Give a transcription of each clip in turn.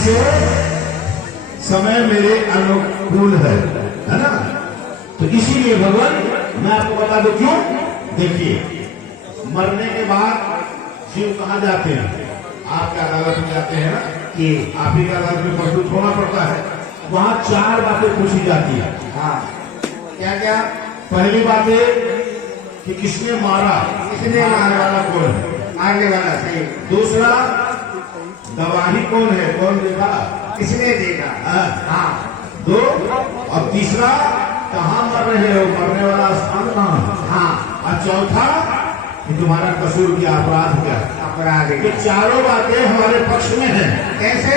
से समय मेरे अनुकूल है ना। तो इसीलिए भगवान मैं आपको बता दूं क्यों। देखिए, मरने के बाद जीव कहाँ जाते हैं? आपके अदालत में जाते हैं ना कि आप ही की अदालत में प्रस्तुत होना पड़ता है। वहां 4 बातें पूछी जाती है। हाँ, क्या क्या? पहली बात है कि किसने मारा, किसने मारने वाला कौन है, मारने वाला सही। दूसरा, गवाही कौन है, कौन देखा, किसने देखा। हाँ। 2 और तीसरा, कहाँ मर रहे हो, मरने वाला स्थान कहाँ। हाँ। और चौथा कि तुम्हारा कसूर क्या, अपराध क्या, अपराध। ये चारों बातें हमारे पक्ष में है। कैसे?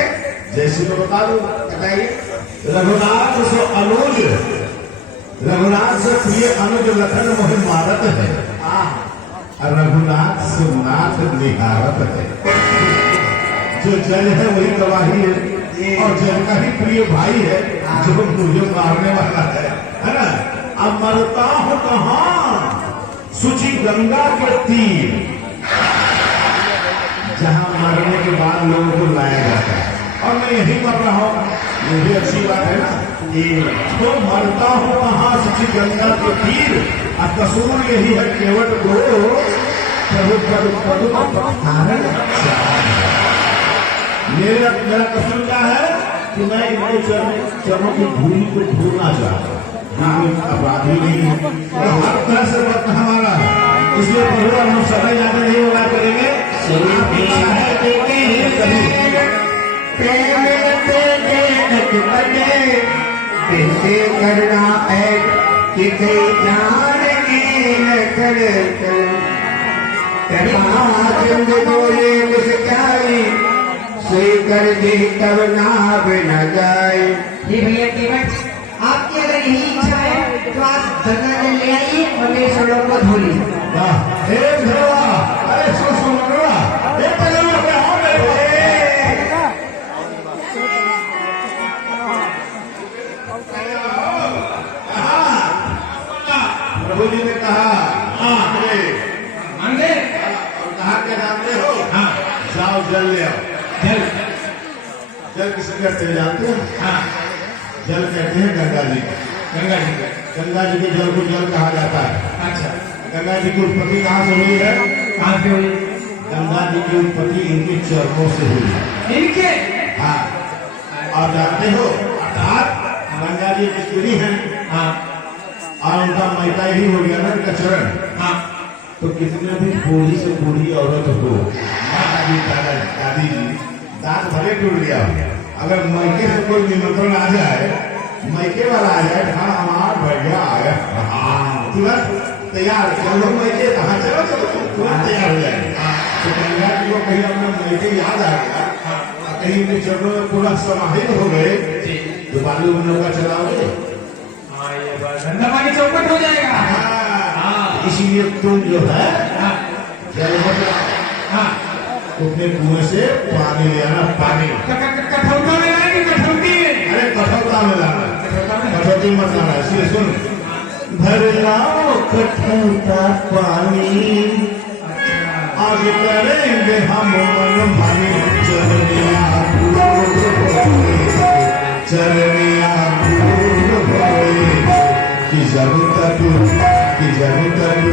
जैसे तो बता दो, बताइए। रघुनाथ से अनुज, रघुनाथ से प्रिय अनुज लखन मोहि मारत है, रघुनाथ से नाथ निहारत है। जो जज है वही गवाही है, और जज का ही प्रिय भाई है जो मुझे मारने वाला है ना। अब मरता हूँ कहाँ, सुचि गंगा के तीर, जहाँ मरने के बाद लोगों को लाया जाता है। और मैं यही मर रहा हूँ, ये भी अच्छी बात है ना। तो मरता हूँ कहाँ, सुचि गंगा के तीर, और कसूर यही है केवट को प्रभु मेरा कसूर क्या है कि मैं इनके चरणों की धूलि को धूलना चाहता हूँ। अपराधी नहीं है, हर तरह से वक्त हमारा है। इसलिए प्रभु हम समय ज्यादा नहीं बोला करेंगे। करना है कि चंद बोले मुस्काई, सोई कर दे तब नाभ न जाए। जी भैया केवट, आपकी अगर यही इच्छा है तो आप गंगा जल ले आइए और मेरे चरणों को धो लीजिए। अरे सो प्रभु जी ने कहा मांगे और कहा क्या जानते हो। हाँ, जाओ जल ले आओ। जल किसे कहते हैं जानते हैं? हाँ, जल कहते हैं गंगा जी को। गंगा जी के जल को जल कहा जाता है। अच्छा, गंगा जी की उत्पत्ति कहाँ से हुई है? कहाँ से हुई? गंगा जी की उत्पत्ति इनके चरणों से हुई है। इनके? हाँ, और जानते हो अर्थात गंगा जी की पीढ़ी है। हाँ, और उनका मैता ही हो गया ना इनका चरण। हाँ, तो कितने भी बूढ़ी से बूढ़ी औरत हो, माता जी, दादी जी, दांत भले टूट गया, अगर मैके से कोई निमंत्रण आ जाए, मैके वाला आ जाए, हाँ हमारा भैया आया, तुरंत तैयार, चलो मैके कहाँ, चलो तुरंत तैयार हो जाए। तो गंगा जी को कहीं अपना मैके याद आ गया, कहीं के चरणों में पूरा समाहित हो गए, तो बालू में नौका चलाओगे, धंधा पानी चौपट हो जाएगा। इसीलिए तुम जो है अपने कुएं से पानी ले आना। पानी कठौता में लाएंगे, कठौती में। अरे कठौता में लाना, कठौती मत लाना। इसलिए सुन, भर लाओ कठौता पानी, आज करेंगे हम मन मानी। चरनिया कि जब तक की जरूरत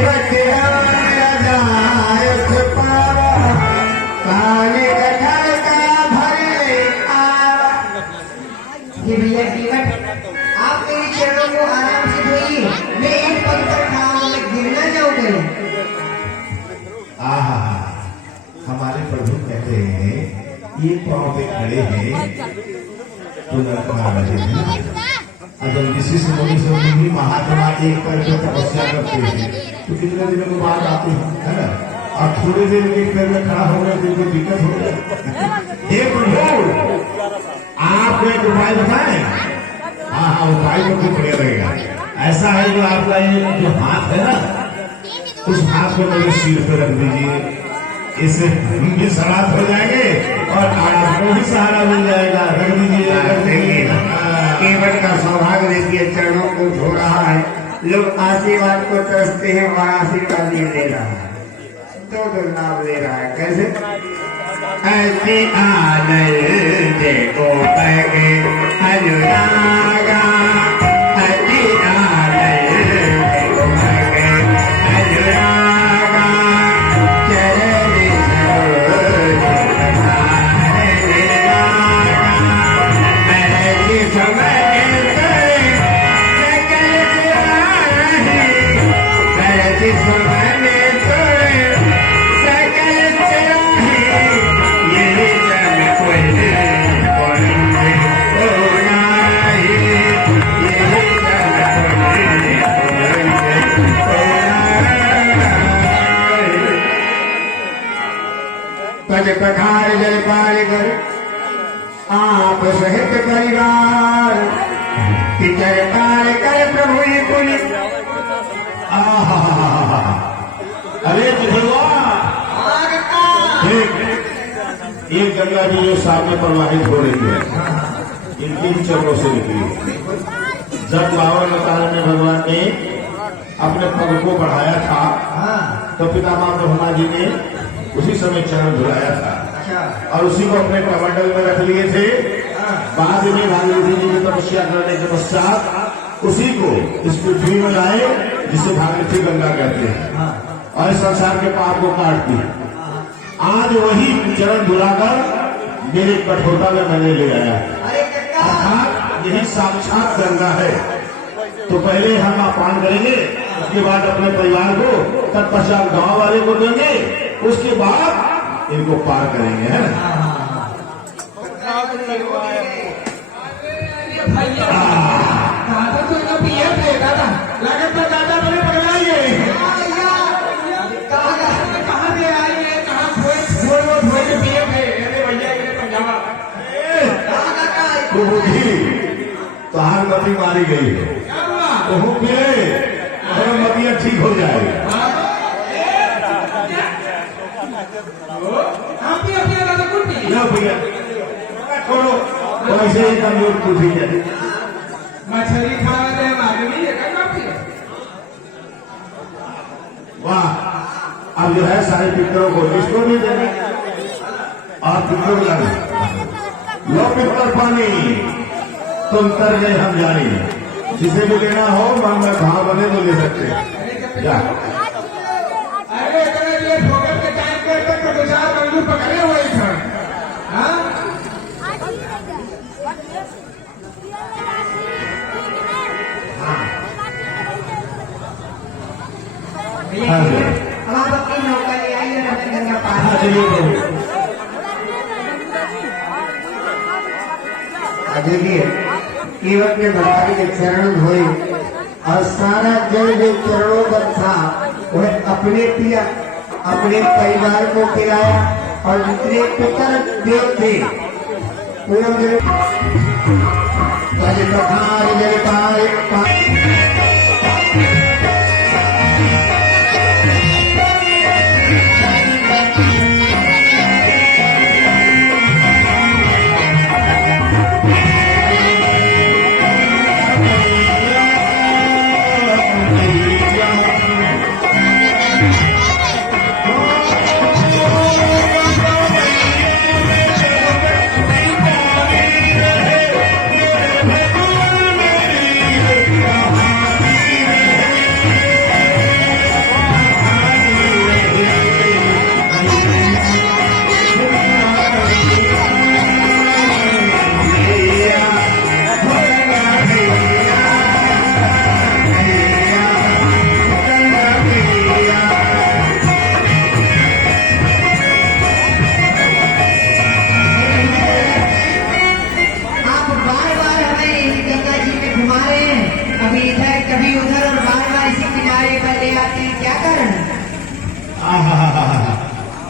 बचराया जाय पावा काले कठर का भरे आवा। ये भैया कीमत, आप मेरे चरणों को आराम से धोइए, मैं एक पग पर खड़ा हूं, मैं गिर ना जाऊं कहीं। आहा, हमारे प्रभु कहते हैं ये पांव पे खड़े हैं तो नरकमा रहे हैं। अगर किसी से मुनि से भी महात्मा एक पैर पे तपस्या करते हैं तो कितने दिनों के बाद आते हैं, है ना। और थोड़ी देर एक पैर में खड़ा हो गए तो इनको दिक्कत हो गई। हे प्रभु, आप एक उपाय बताएं। हाँ हाँ, उपाय तो क्यों बढ़िया रहेगा। ऐसा है जो आपका ये जो हाथ है ना, उस हाथ को मेरे सिर पे रख दीजिए, इससे हम भी सलाद हो जाएंगे और आपको भी सहारा मिल जाएगा। रख दीजिए, रख देंगे। केवट का सौभाग्य देखिए, चरणों को धो रहा है, लोग आशीर्वाद को तरसते हैं और आशीर्वाद ये ले रहा है, दो लाभ ले रहा है। कैसे? ऐसे आनंद को पगे अनुरागा, ऐसे आनंद को पगे अनुरागा, चरण सरोज पधारे निर्वागा। ऐसे समय पखार जल पार कर आप सहित परिवार, पितर पार कर प्रभु पुनि। अरे एक गंगा जी जो सामने प्रवाहित हो रही है, इनके ही चरणों से निकली। जब बावन अवतार में भगवान ने अपने पग को बढ़ाया था तो पितामह ब्रह्मा जी ने उसी समय चरण धुलाया था और उसी को अपने कमंडल में रख लिए थे। बाद में भागीरथी जी की तपस्या करने के पश्चात उसी को इस पृथ्वी में लाए, जिसे भागीरथी गंगा कहते हैं, और संसार के पाप को काट दी। आज वही चरण धुलाकर मेरे कठोरता में मैंने ले आया। अर्थात यही साक्षात गंगा है। तो पहले हम पान करेंगे, उसके बाद अपने परिवार को, तत्पश्चात गांव वाले को देंगे, उसके बाद इनको पार करेंगे, है ना। दादा तो इनका पिया थे, दादा लगत में दादा मैंने पकड़ाइए। कहाँ से आई है, कहाँ धोए के पिए थे। अरे भैया ये पंजाबा प्रभु जी तो हार मती मारी गई है, तो हूँ पिए और मतिया ठीक हो जाएगी। दादा कुछ ना भैया छोड़ो, वैसे ही कमजोर टूटी है। मछली खा रहे हैं, मांगनी है वाह, अब जो है सारे पितरों को किसको नहीं देना, और पितरों को लो पितर पानी तुम तर गए हम जानी। जिसे भी लेना हो मन में भाव बने तो ले सकते हैं। अरे अगर ये ठोकर के टाइम पे तक तो चार मजदूर पकड़े हुए थे। हाँ अब आप अपनी नौका ले आइए और अपनी गंगा पार हाँ चलिए प्रभु। देखिए केवट के भगवान के चरण धोए और सारा जल जो चरणों पर था वह अपने पिया, अपने परिवार को खिलाया और जितने पुत्र देव थे पूरा जल पाए।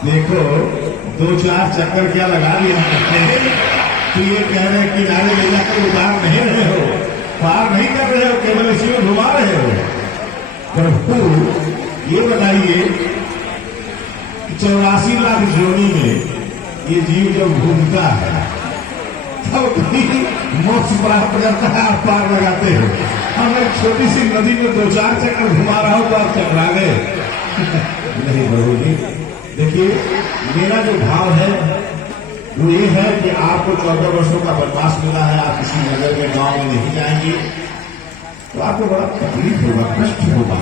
देखो 2-4 चक्कर क्या लगा लिया है तो ये कह रहे हैं किनारे ले जाकर उतार नहीं रहे हो, पार नहीं कर रहे हो, केवल इसी में घुमा रहे हो। प्रभु ये बताइए 84 लाख जोड़ी में ये जीव जब घूमता है तब कहीं मोक्ष प्राप्त करता है, आप पार लगाते हो। हम एक छोटी सी नदी में 2-4 चक्कर घुमा रहा हूं तो आप चकरा गए। नहीं प्रभु जी, देखिए मेरा जो भाव है वो ये है कि आपको 14 वर्षों का वनवास मिला है, आप किसी नगर में गांव में नहीं जाएंगे तो आपको बड़ा तकलीफ होगा, कष्ट होगा।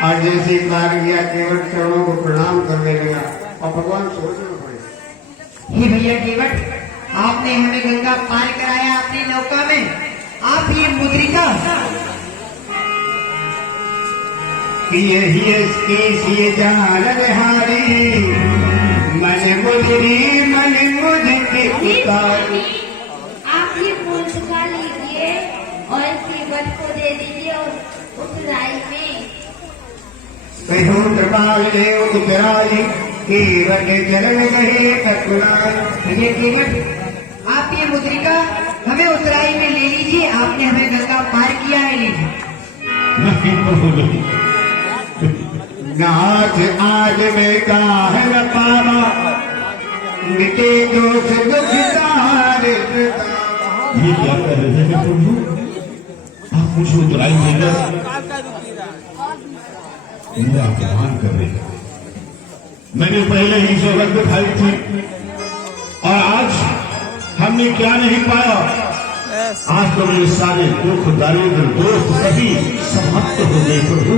आज जैसे कार्य किया केवल चरणों को प्रणाम करने लगा और भगवान सोचना पड़े। हे भैया केवट, आपने हमें गंगा पार कराया अपनी नौका में, आप ये मुद्रिका यही इसकी जान बिहारी मन मुजरी मन मुझे उतारी। आप ये फूल सुखा लीजिए और केवट को दे दीजिए और उतराई में कहूँ कृपाल देव उतराई केवट चरण गहे कटुराई। ये केवट, आप ये मुद्रिका हमें उतराई में ले लीजिए, आपने हमें गंगा पार किया है। लीजिए नहीं प्रभु जी, नाथ आज में काहे न पावा मिटे दोष दुख तारे। ये क्या कर रहे हैं प्रभु, आप मुझे उतराई देकर मेरा अपमान कर रहे हैं। मैंने पहले ही सोगंद दिखाई थी और आज हमने क्या नहीं पाया। आज तो मेरे सारे दुख दारिद्र दोस्त सभी समाप्त हो गए प्रभु,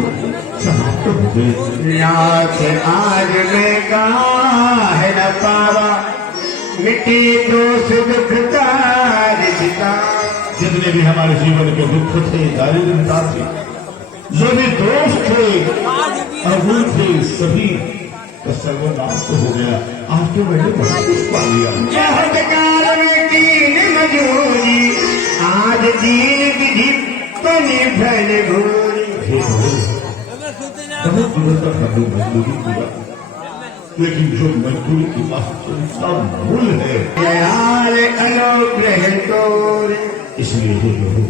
समाप्त हो गए। नाथ आज में काहे न पावा मिटे दोष दुख तारे। जितने भी हमारे जीवन के दुख थे, दारिद्रता थी, जो भी दोष थे अवगुण थे, सभी का सर्वनाश हो गया। आज तो मैंने बहुत कुछ पा लिया। काल में दीन मजूरी आज दीन विधि बने भले भूरी। बहुत दूर तक हम मजदूरी किया, लेकिन जो मजदूरी की वास्तविकता मूल है दयाल अनुग्रह तोरे। इसलिए हे प्रभु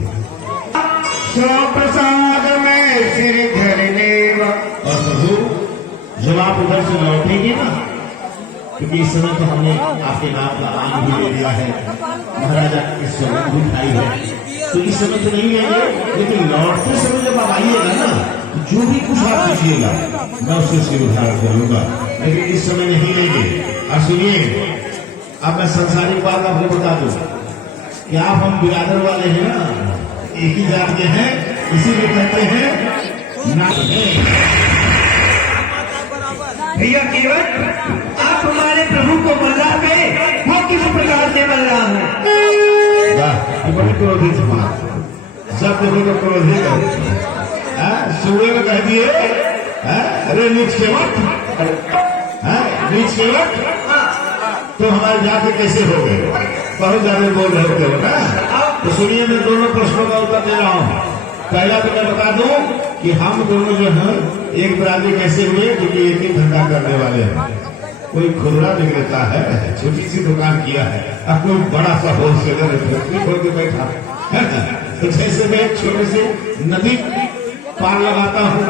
सो प्रसाद में सिर धरने और प्रभु जब आप उधर से लौटेंगे ना, क्योंकि इस समय तो हमने आपके नाम का आम भी ले लिया है, महाराजा की स्वरूप भी खाई है, तो इस समय तो नहीं लेंगे, लेकिन लौटते समय जब आप आइएगा ना, जो भी कुछ आप पूछिएगा मैं उससे स्वीकार करूंगा, लेकिन इस समय नहीं लेंगे। और सुनिए, अब मैं संसारिक बात आपको बता दूं कि आप हम बिरादर वाले हैं ना, एक ही जात के हैं, इसीलिए कहते हैं ना भैया केवट, आप हमारे प्रभु को बल्ला पे वो किस प्रकार से बल्ला है? ये बड़ी क्रोधित बात, सब देखो तो क्रोधित सूर्य ने कह दिए अरे नीच केवट, नीच केवट, तो हमारे जाके कैसे हो गए? बहुत ज्यादा बोल रहे थे ना। तो सुनिए, मैं दोनों प्रश्नों का उत्तर दे रहा हूँ। पहला तो मैं बता दूं कि हम दोनों जो हैं एक बराबरी कैसे हुए, क्योंकि एक ही धंधा करने वाले हैं। कोई खुदरा विक्रेता है, छोटी सी दुकान किया है, अब कोई बड़ा सा होलसेलर फैक्ट्री खोल के बैठा है। तो जैसे मैं एक छोटे से नदी पार लगाता हूँ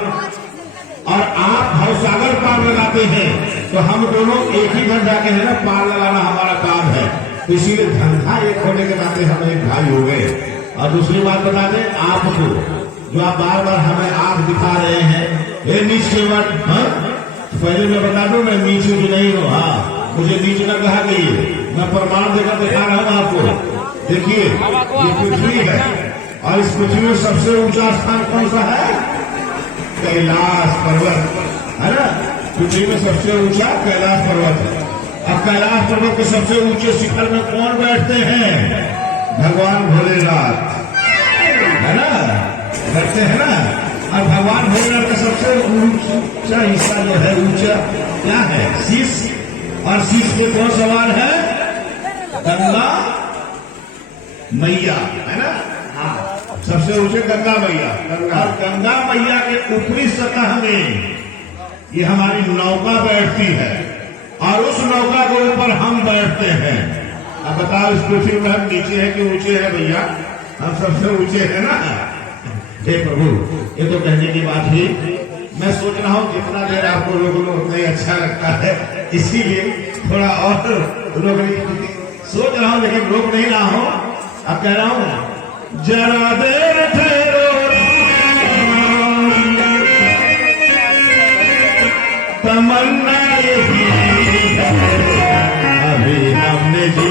और आप भवसागर पार लगाते हैं, तो हम दोनों एक ही धंधा के हैं ना, पार लगाना हमारा काम है। तो इसीलिए धंधा एक होने के नाते हम एक भाई हो गए। और दूसरी बात बता दें आपको, जो आप बार बार हमें आंख दिखा रहे हैं, ये नीच के वर्ड, हाँ? पहले मैं बता दूं, मैं नीच भी नहीं हूँ। हाँ, मुझे नीच न कहा गई, मैं प्रमाण देकर दिखा रहा हूँ आपको। देखिए, ये पृथ्वी है और इस पृथ्वी में सबसे ऊंचा स्थान कौन सा है? कैलाश पर्वत, है ना? पृथ्वी में सबसे ऊंचा कैलाश पर्वत है। अब कैलाश पर्वत के सबसे ऊंचे शिखर में कौन बैठते हैं? भगवान भोलेनाथ, है ना? बैठते हैं ना। और भगवान भोलेनाथ का सबसे ऊंचा हिस्सा जो है, ऊंचा क्या है? शीश। और शीश पे कौन सवार है? गंगा मैया, है ना? हाँ, सबसे ऊंचे गंगा मैया। और गंगा मैया के ऊपरी सतह में ये हमारी नौका बैठती है और उस नौका के ऊपर हम बैठते हैं। अब बताओ, इस पृथ्वी में हम नीचे हैं कि ऊंचे हैं भैया? हम सबसे ऊंचे हैं ना। हे प्रभु, ये तो कहने की बात ही। मैं सोच रहा हूँ जितना देर आपको रोक लो उतना ही अच्छा लगता है, इसीलिए थोड़ा और रोकने की सोच रहा हूँ, लेकिन रोक नहीं रहा हूँ। अब कह रहा हूँ, जरा देर ठहरो, तमन्ना यही है, अभी हमने जी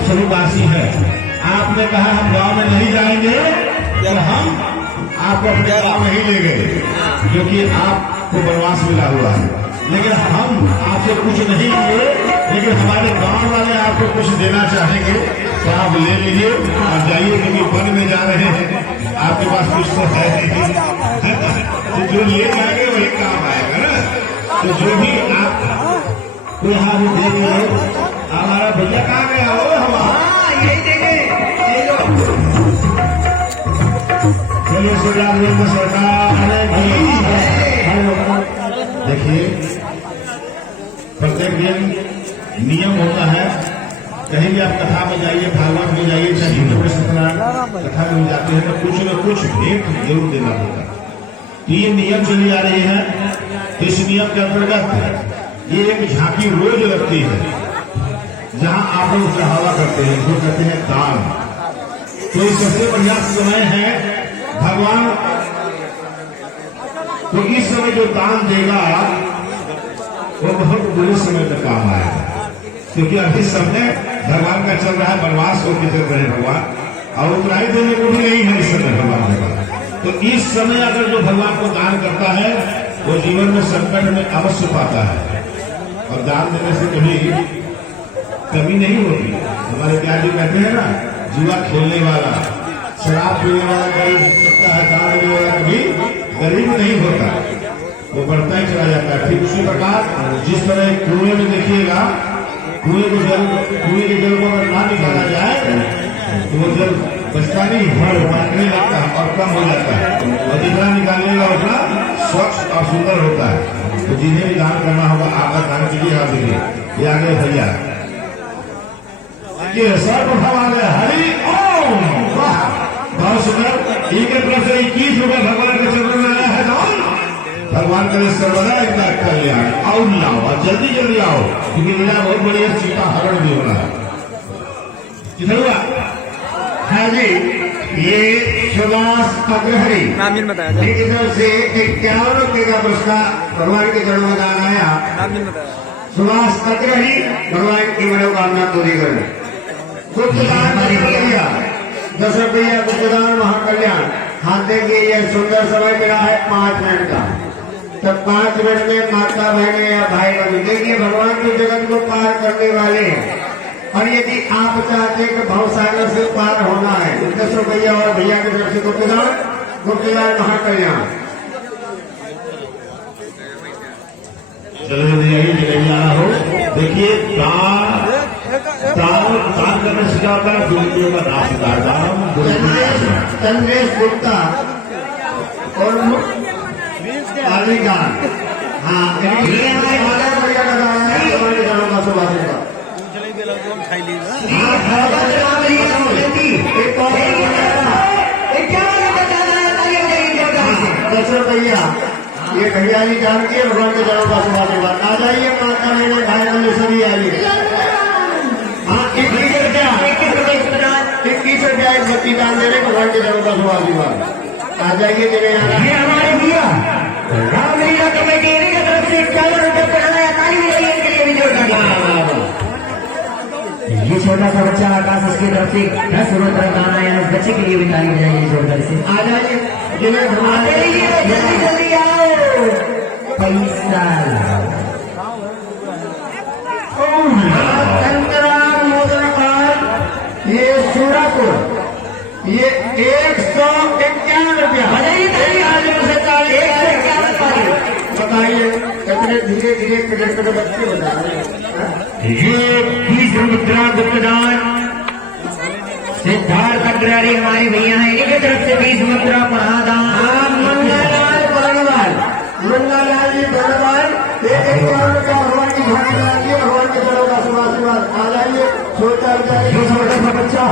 स्वरूपवासी है। आपने कहा हम गांव में नहीं जाएंगे, तो हम आपको अपने गांव में ही ले गए, क्योंकि आपको वनवास मिला हुआ है। लेकिन हम आपसे कुछ नहीं लिए, लेकिन हमारे गांव वाले आपको कुछ देना चाहेंगे, तो आप ले लीजिए और जाइए, क्योंकि वन में जा रहे हैं, आपके पास कुछ तो है नहीं। तो जो ले जाएंगे वही काम आएगा ना। तो जो भी आप कोई हम देंगे। हमारा भैया कहाँ गया हो? हमारा यही देंगे। चलिए सरकार, देखिए, प्रत्येक दिन नियम होता है। कहीं भी आप कथा में जाइए, भागवत में जाइए, चाहे हिंदू सत्यनारायण कथा में जाते हैं, तो कुछ न कुछ भेंट जरूर देना होता है। तो ये नियम चली आ रही है। इस नियम के अंतर्गत ये एक झांकी रोज लगती है, जहां आप लोग चढ़ावा करते हैं, जो कहते हैं दान। तो इस सबसे बढ़िया समय है भगवान। तो इस समय जो दान देगा वो बहुत बुरे समय में काम आएगा, क्योंकि अभी समय भगवान का चल रहा है, वनवास होकर चल रहे भगवान, और उतराई देने को भी नहीं है इस समय भगवान देगा। तो इस समय अगर जो भगवान को दान करता है, वो जीवन में संकट में अवश्य पाता है। और दान देने से कभी कमी नहीं होती। हमारे प्यार जी कहते हैं ना, जुआ खेलने वाला, शराब पीने वाला गरीब हो सकता है, दान देने वाला कभी गरीब नहीं होता, वो बढ़ता ही चला जाता है। ठीक उसी प्रकार जिस तरह कुएं में देखिएगा, कुएं के जल को अगर ना निकाला जाए तो वो जल बचता नहीं, बढ़ने लगता है और कम हो जाता है, और जितना निकालेगा उतना स्वच्छ और सुंदर होता है। तो जिन्हें भी दान करना होगा, आपका दान कीजिए। आप देखिए, ये आगे भैया ये सर्वप्रथम आ गया, हरि ओम। बहुत सुंदर। एक तरफ से 21 रुपए भगवान के चरणों में आया है दान। भगवान करे सर्वदा इतना कल्याण। और लाओ, और जल्दी जल्दी आओ, क्योंकि लीला बहुत बड़ी है, सीता हरण भी होना है। किधर हुआ? हाँ जी, ये सुभाष अग्रहरी नाम बताया की तरफ से 51 रुपये का पुरस्कार भगवान के चरणों में दान आया। नाम बताया सुभाष अग्रहरी भगवान की मनोकामना पूरी करें। गुप्तदान 10 रुपया गुप्तदान महाकल्याण। हाथ देखिए, ये सुंदर समय मिला है 5 मिनट का। तब 5 मिनट में माता बहने या भाई बहन देखिए, भगवान के जगत को 5 पार करने वाले हैं। और यदि आप चाहते कि भवसागर से पार होना है, 10 रुपया और भैया की तरफ से गुप्तदान महाकल्याण। चलो भैया जी जगह आ हो। देखिए दान करना सीखा होता है, दुरुपयोग का दान सिखाता है। चंद्रेश गुप्ता और आलिदान, हाँ ये हमारे बहुत बढ़िया लगा है। हमारे जनों का सुभाष का भैया, ये भैया जी जान के भगवान के जनों का सुभाष आ जाइए। माता मेरे भाई बहन सभी आइए। हाँ 21 रुपया एक बत्ती दान दे रहे भगवान के जनों का सुभाष आ जाइए। जिन्हें ये हमारे भैया रामलीला कमेटी की तरफ से 51 रुपये पढ़ाया। ताली बजाइए इनके लिए भी जोरदार। ये छोटा सा बच्चा आकाश उसकी तरफ से 10 रुपये दान आया। उस बच्चे के लिए भी ताली बजाइए जोरदार से। आ जाइए जिन्हें हमारे जल्दी जल्दी आओ। पैसा ये सूरापुर, ये 151 रुपया। बताइए कितने धीरे धीरे कितने बच्चे हो जा रहे हैं। ये 20 मुद्रा गुप्तदान सिद्धार्थ अग्रवाल हमारे भैया हैं, इनकी तरफ से 20 मुद्रा पढ़ादान। मंगलालाल बरनवाल, मंगलालाल जी बरनवाल, एक करोड़ का भगवान की भागीदारी, भगवान के जड़ों का सुभाष आ जाइए। छोटा बच्चा